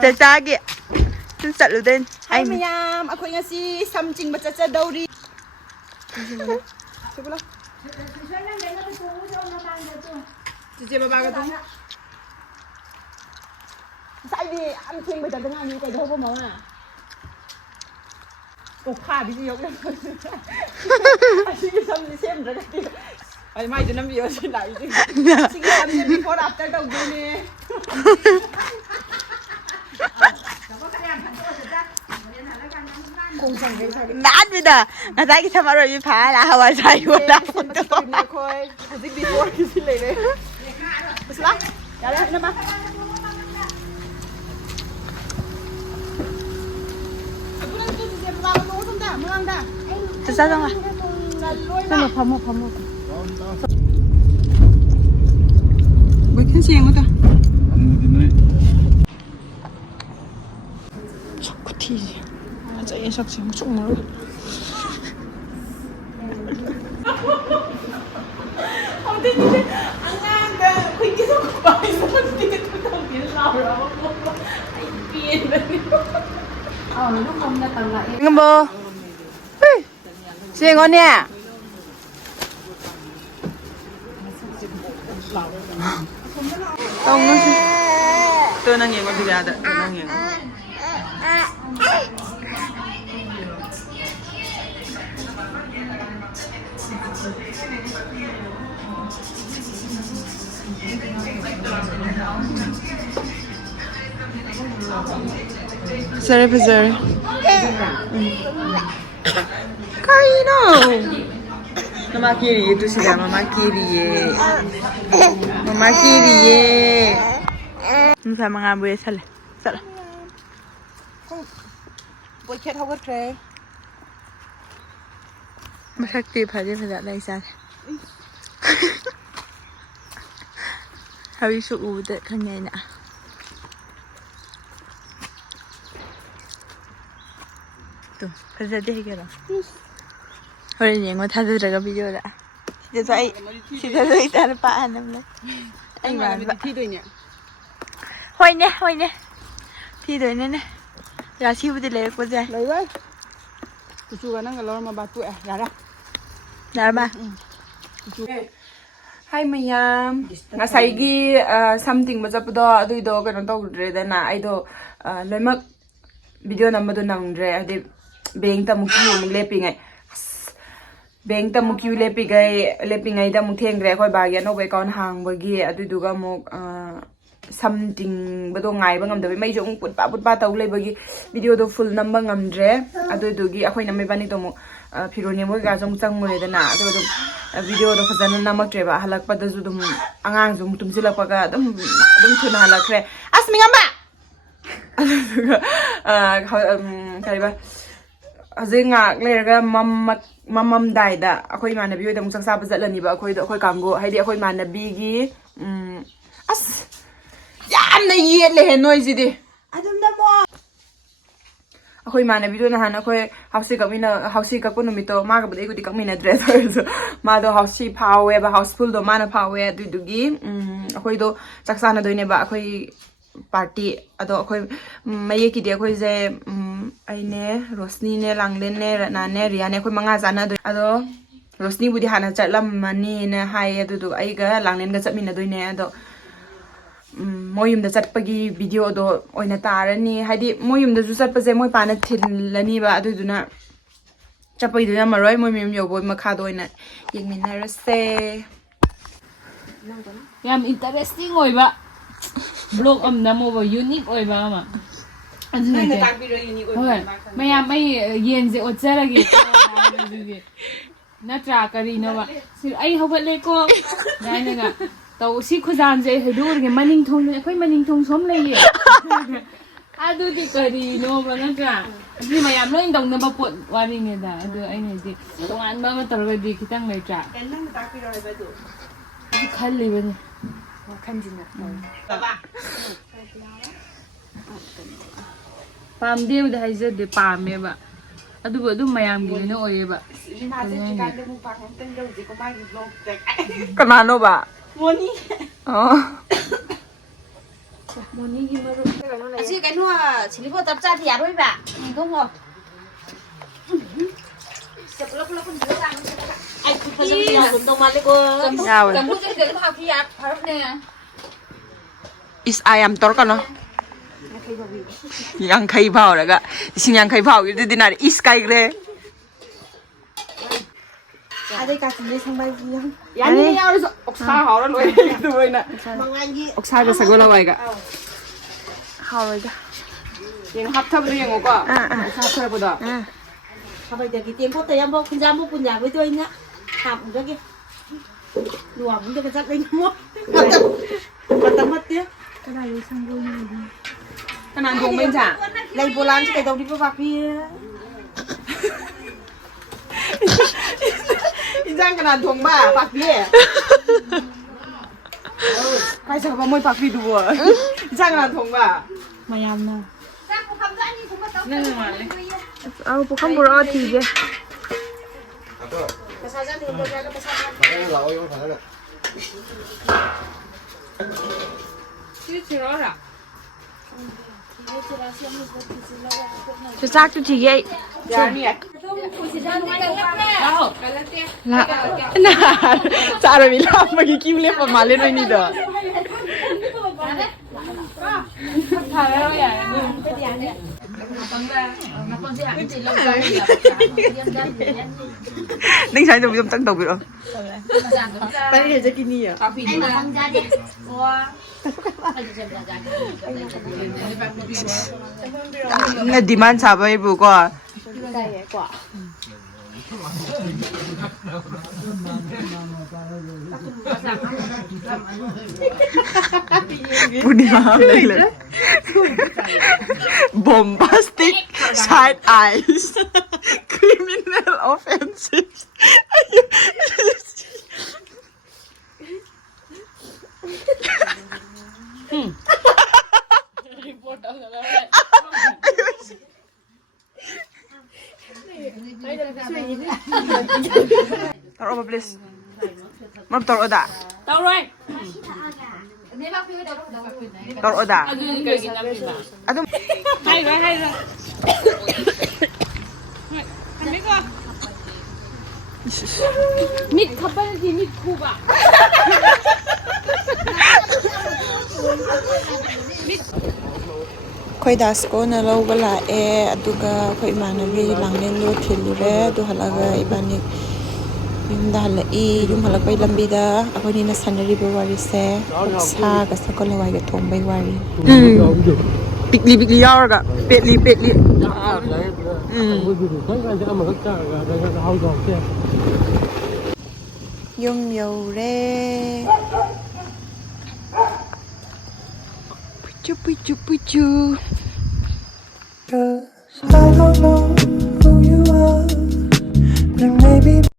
chacha Salutin. Hi mayam, ako nga si something ba chacha dawri. Sige lang. Sige baba ka to. Sa di am thing ba chacha nga ni kay daw pa mo na. Ko kha bi yok na. Sige something same ra ka. Ay mai dinam bi yo si lai si. Sige something before after daw ni. Nát bây giờ người ta cái thằng rồi bị phá là hava sai luôn đó. Khôi, dịch đi thôi cái gì này đấy. Bớt lắm, trả lại nó mà. Sao không à? Sao một. Với cái gì ta? Thì chạy sắp xíu một chút nữa. Không tin đi. Anh ăn đó, khuyên cái số bài số tiền tôi không biết sao rồi. Anh điên đấy. Nó không ra tầng lại. Ngâm bơ. Chị ngon nè. Không nó tôi đang nghiền con gì ra đấy, tôi đang nghiền. Sorry, sorry. Kaino. Mama kiri itu sudah mama kiri. Mama kiri. Bisa mengambil salah. Salah. Bôi chết không có trề. Mà sắc tiếp phải đây sao? How you should do that kan ngay na. Tuh, phải đi cái đó. Hồi nãy ngồi thay ra cái video đã. Giờ sai, chỉ thay rồi ta nó pa anh em lấy. Anh Mà thi rồi nhỉ? Hồi nè. Thi rồi nè. Ra siêu đi lấy của gì? Lấy vậy. Chú cái năng cái lo mà bà tuổi ra ra. Ra ba. Hi mayam. Ngasaygi something majapdo aduido kano tawdre dana aido loimak video namado nangdre ade beng ta mukyu mung lepingai beng ta mukyu lepingai da mung thengre khoi bagya no be kon hang bagi aduduga muk something bado ngai bangam da mai jong putpa taw le bagi video do full number ngamdre adudugi akhoi namai bani to mu Pironi mo ga jong chang ngure dana ado video do fazana namak treba halak pada zu dum angang zum tum sila paga dum thuna halak re asmi ngamba kaiba azinga lerga mamam dai da akhoi manabi oi da musang sa bazalani ba akhoi kamgo haidi akhoi manabi gi as yamna yele he noise di adum da mo akhoi manabi do na han akhoi hausi ka kono mito ma ga budai gudi kamina dress so ma do hausi phawe ba houseful do mana phawe dugi akhoi do chaksana doine ba akhoi party ado akhoi maye ki de akhoi je aine rosni ne langlen ne rana ne ria ne akhoi manga jana do ado rosni budi hana chatlam mani ne hai adu ai ga langlen ga chatmina doine ado moyum da chatpagi video do oina tarani haidi moyum da ju chatpaje moi pana thilani ba adu duna chapai du yamaroi moi mem yo boy makha do oina yengminarase Yam interesting oi ba. Blog am namo ba unique oi ba ma. nai na tak video unique oi mayam ai yen je ocharage na tra kari no ba. Sir ai hogatle ko nai na tau si khuzan je hedur ge maning thong ne khoi maning thong som le ye adu di kari no ba na tra di mayam lo indong na ba pot wari ne da adu ai ne di tongan ba ma tar ga di kitang le tra nang tak video ba do di khal le ba ne kan jin na ba pam de da hai je de pam me ba adu ba du mayam gi no oye ba na je kan de mu pa kan ten do je ko ma gi blog tek Kanano ba? Moni. Moni gimana? Asyik kan wah, sini buat tapca dia apa ba? Tunggu. Sepuluh pun juga kan. Ai kita sudah untuk malik ko. Kamu jadi dari hak dia harusnya. is ayam tor kan no yang kai bau lah kak sini yang kai bau itu di nari is kai kre Ada kasih sampai siang. ya ini harus oksa hao lah loh itu na oksa ke segolah baik kak 好了的， yang hap thap tu yang okka oksa thap pada Sampai jadi tempo tu yang bawa kunjamu punya itu ini. Ham juga ke. Dua pun juga cat lagi semua. Mata mati ya. kanan thong bên cha Lagi bulan sih kayak tahu di papi. Injang kanan thong ba pak pie kai sa ba moi pak pie dua injang kanan thong ba mayam na. Nang mali. Aku bukan buruk tiga. Kesajan di untuk jaga kesajan. Sini cerora.就咋就体验？ ya ni ya Tahu, kalau dia. Lah, nah cara bilang bagi kim le pamalin ini dah Tahu ya. Neng saya belum tentu gitu. Paling aja gini ya. Nggak demand siapa ibu kok? Puni mahal lagi. Bombastic side eyes, criminal offenses. Taruh apa please? Mau taruh dah? Tahu rồi. Taruh dah? Aduh, kayak gini apa? Aduh. Hai rồi. Hai kok. Mít kapan di mít kuba. khoi dasko na lo bala e aduga khoi manabi langlen lo thilure du halaga ibani yumda hala I yum halak bai lambi da akoni na sanari be wari se sa ga sakol wai ga thom bai wari Pikli yaur ga petli yum yore puchu 'Cause I don't know who you are, but maybe